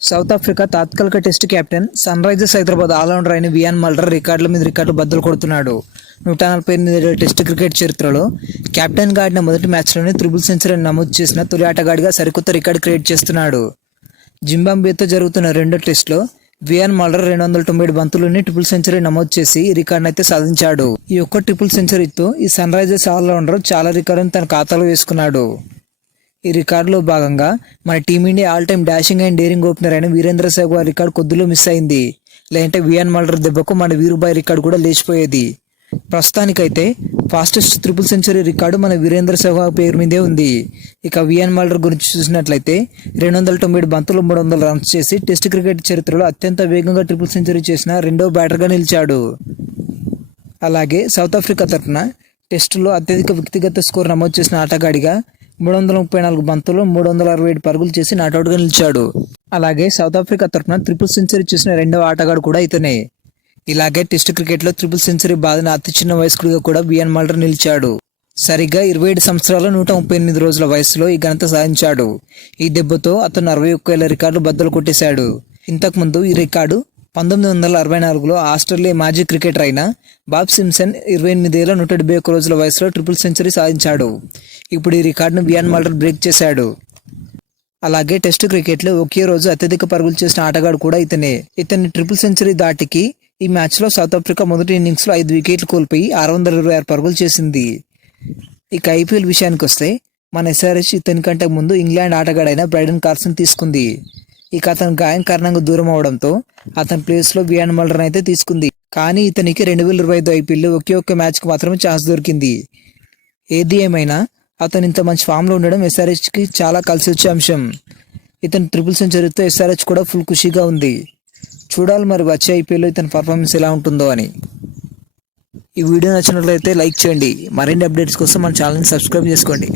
South Africa తాత్కాలిక test captain Sunrisers Hyderabad allrounder అయిన Wiaan Mulder రికార్డుల మీద రికార్డులు బద్దలు కొడుతున్నాడు. నూట నలభై ఎనిమిది టెస్ట్ క్రికెట్ చరిత్రలో కెప్టెన్గా ఆడిన మొదటి మ్యాచ్లోనే త్రిబుల్ సెంచరీ నమోదు చేసిన తొలి ఆటగాడిగా సరికొత్త రికార్డు క్రియేట్ చేస్తున్నాడు. జింబాబ్వేతో జరుగుతున్న రెండో టెస్ట్లో వియాన్ మల్డర్ రెండు వందల తొంభై ఏడు బంతులని ట్రిపుల్ సెంచరీ నమోదు చేసి ఈ రికార్డును అయితే సాధించాడు. ఈ ఒక్క ట్రిపుల్ సెంచరీతో ఈ సన్ రైజర్స్ ఆల్రౌండర్ చాలా రికార్డును తన ఖాతాలో వేసుకున్నాడు. ఈ రికార్డులో భాగంగా మన team India all time dashing and daring opener అయిన వీరేంద్ర సెహ్వాగ్ రికార్డు కొద్దిలో మిస్ అయింది. లేదంటే వియాన్ మల్డర్ దెబ్బకు మన వీరుబాయ్ రికార్డు కూడా లేచిపోయేది. ప్రస్తుతానికైతే ఫాస్టెస్ట్ ట్రిపుల్ సెంచరీ రికార్డు మన వీరేంద్ర సెహ్వాగ్ పేరు మీదే ఉంది. ఇక వియాన్ మల్డర్ గురించి చూసినట్లయితే రెండు వందల తొమ్మిది బంతులు మూడు వందల రన్స్ చేసి టెస్ట్ క్రికెట్ చరిత్రలో అత్యంత వేగంగా ట్రిపుల్ సెంచరీ చేసిన రెండో బ్యాటర్గా నిలిచాడు. అలాగే సౌత్ ఆఫ్రికా తరఫున టెస్టులో అత్యధిక వ్యక్తిగత స్కోర్ నమోదు చేసిన ఆటగాడిగా మూడు వందల ముప్పై నాలుగు బంతులు మూడు వందల అరవై ఏడు పరుగులు చేసి నాటౌట్గా నిలిచాడు. అలాగే సౌత్ ఆఫ్రికా తరఫున ట్రిపుల్ సెంచరీ చేసిన రెండవ ఆటగాడు కూడా ఇతనే. ఇలాగే టెస్ట్ క్రికెట్లో ట్రిపుల్ సెంచరీ బాధిన అతి చిన్న వయస్కుడిగా కూడా బిఎన్ మల్డర్ నిలిచాడు. సరిగ్గా ఇరవై ఏడు సంవత్సరాల నూట ముప్పై ఎనిమిది రోజుల వయసులో ఈ ఘనత సాధించాడు. ఈ దెబ్బతో అతను అరవై ఒక్క ఏళ్ళ రికార్డు బద్దలు కొట్టేశాడు. ఇంతకుముందు ఈ రికార్డు పంతొమ్మిది వందల అరవై నాలుగులో ఆస్ట్రేలియా మాజీ క్రికెటర్ అయిన బాబ్ సిమ్సన్ ఇరవై ఎనిమిదేళ్ళ నూట డెబ్బై ఒక్క రోజుల వయసులో ట్రిపుల్ సెంచరీ సాధించాడు. ఇప్పుడు ఈ రికార్డును బియాన్ మల్డర్ బ్రేక్ చేశాడు. అలాగే టెస్ట్ క్రికెట్లో ఒకే రోజు అత్యధిక పరుగులు చేసిన ఆటగాడు కూడా ఇతనే. ఇతని ట్రిపుల్ సెంచరీ దాటికి ఈ మ్యాచ్లో సౌత్ ఆఫ్రికా మొదటి ఇన్నింగ్స్లో ఐదు వికెట్లు కోల్పోయి ఆరు వందల ఇరవై ఆరు పరుగులు చేసింది. ఇక ఐపీఎల్ విషయానికి వస్తే మన ఎస్ఆర్హెచ్ ఇతని కంటే ముందు ఇంగ్లాండ్ ఆటగాడైన బ్రైడన్ కార్సన్ తీసుకుంది. ఇక అతను గాయం కారణంగా దూరం అవడంతో అతని ప్లేస్లో వియాన్ మల్డర్ అయితే తీసుకుంది. కానీ ఇతనికి రెండు వేల ఇరవై ఐదు ఐపీఎల్లో ఒకే ఒక్క మ్యాచ్కి మాత్రమే ఛాన్స్ దొరికింది. ఏది ఏమైనా అతను ఇంత మంచి ఫామ్లో ఉండడం ఎస్ఆర్హెచ్కి చాలా కలిసి వచ్చే అంశం. ఇతను ట్రిపుల్ సెంచరీతో ఎస్ఆర్హెచ్ కూడా ఫుల్ ఖుషీగా ఉంది. చూడాలి మరి వచ్చే ఐపీఎల్లో ఇతని పర్ఫార్మెన్స్ ఎలా ఉంటుందో అని. ఈ వీడియో నచ్చినట్లయితే లైక్ చేయండి. మరిన్ని అప్డేట్స్ కోసం మన ఛానల్ని సబ్స్క్రైబ్ చేసుకోండి.